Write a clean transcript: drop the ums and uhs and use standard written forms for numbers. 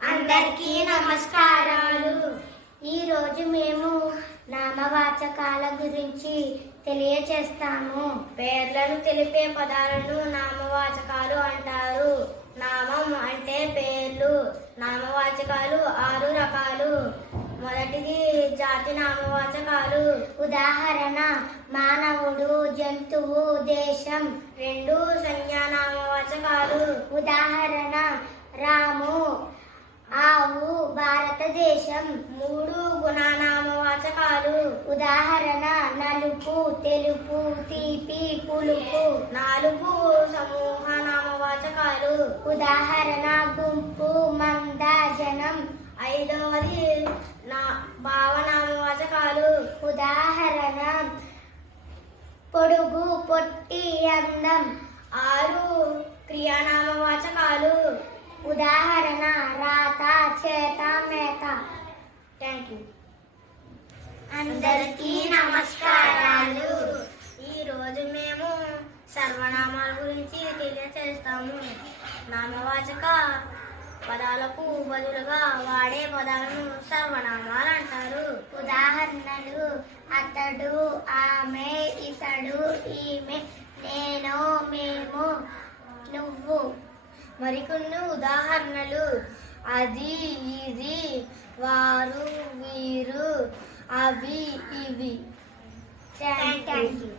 అందరికీ నమస్కారాలు. ఈరోజు మేము నామవాచకాల గురించి తెలియచేస్తాము. పేర్లను తెలిపే పదాలను నామవాచకాలు అంటారు. నామం అంటే పేర్లు. నామవాచకాలు 6 రకాలు. మొదటిది జాతి నామవాచకాలు. ఉదాహరణ మానవుడు, జంతువు, దేశం. 2 సంజ్ఞా నామవాచకాలు. ఉదాహరణ రాము, ఆవు, భారతదేశం. 3 గుణనామవాచకాలు. ఉదాహరణ నలుపు, తెలుపు, తీపి, పులుపు. 4 సమూహ నామవాచకాలు. ఉదాహరణ గుంపు, మంద, జనం. 5వది భావనామవాచకాలు. ఉదాహరణ పొడుగు, పొట్టి, అందం. 6 క్రియానామవాచకాలు. ఉదాహరణ రాత, చేత, మేత. Thank you. అందరికీ నమస్కారాలు. ఈరోజు మేము సర్వనామాల గురించి తెలియజేస్తాము. నామవాచక పదాలకు బదులుగా వాడే పదాలను సర్వనామాలు అంటారు. ఉదాహరణలు అతడు, ఆమె, ఇతడు, ఈమె, నేను, మేము, నువ్వు. మరికొన్ని ఉదాహరణలు అది, ఇది, వారు, వీరు, అవి, ఇవి. Thank you.